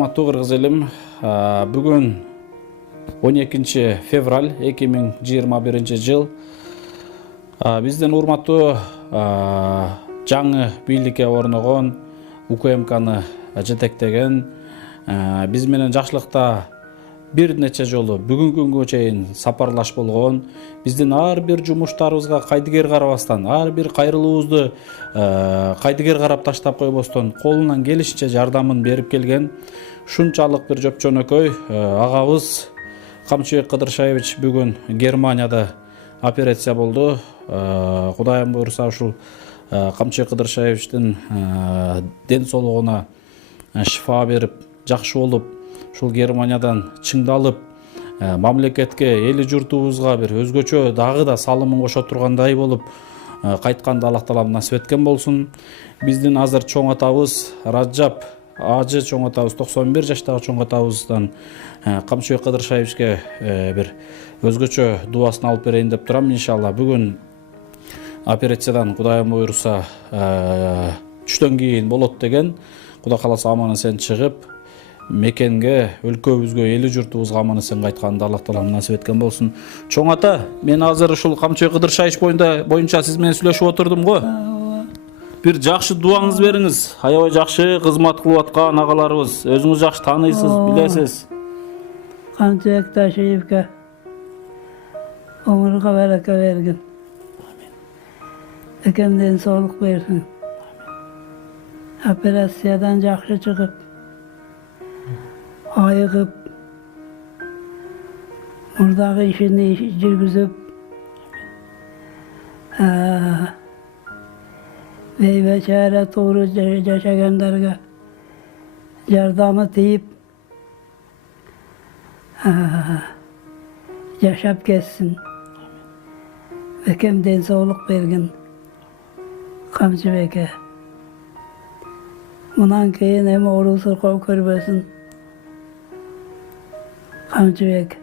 Урматтуу кыргыз элим, бүгүн 12 февраль 2021 жыл биздин урматтуу жаңы бийликке орногон УКМКны жетектеген биз менен жакшылыкта бир нече жолу бүгүнкү күнгө чейин сапарлаш болгон, биздин ар бир жумуштарыбызга кайдыгер карабастан, ар бир кайрылуубузду кайдыгер карап таштап койбостон колунан келишинче жардамын берип келген ушунчалык бир жөпчөнөкөй агабыз Камчыбек Кыдыршаевич бүгүн Германияда операция болду. Кудайым буйруса ушул Камчыбек Кыдыршаевичтин ден соолугуна шифа берип, жакшы болуп, ушул Германиядан чыңдалып, мамлекетке, эли журтубузга бир өзгөчө дагы да салымын кошо тургандай болуп кайтканды Аллах таалам насип эткен болсун. Биздин азыр чоң атабыз Раджап Ажы чоң атабыз 91 жаштагы чоң атабыздан Камчыбек Кыдыршаевичке бир өзгөчө дубасын алып берейин деп турам. Иншалла бүгүн операциядан Кудайым буйруса түштөн кийин болот деген. Кудай кааласа аман эсен чыгып, мекенге, өлкөбүзгө, эли журтубузга аман эсен кайтканды Аллах таалам насип эткен болсун. Чоң ата, мен азыр ушул Камчыбек Кыдыршаевич боюнча сиз менен сүйлөшүп отурдум го. Бир жакшы дуаңыз бериңиз. Аябай жакшы кызмат кылып аткан агаларыбыз. Өзүңүз жакшы тааныйсыз, билесиз. Камчыбек Ташиевке өмүргө барака бергин. Экемден соолук берсин. Операциядан жакшы чыгып, айыгып, мурдагы ишини жүргүзүп, бейбечара тууру жашагандарга жардамы тийип, жашап кетсин. Экемден соолук бергин Камчыбекке. Мунан кийин эми оорусу көрбөсүн Камчыбек.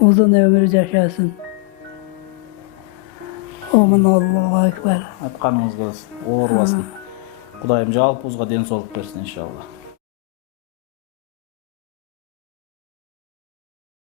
Uzun ömür yaşasın. Omun Allahu Ekber. Atkanыңыз келсин, оорубасын. Кудайым жалпыбызга ден соолук берсин иншалла.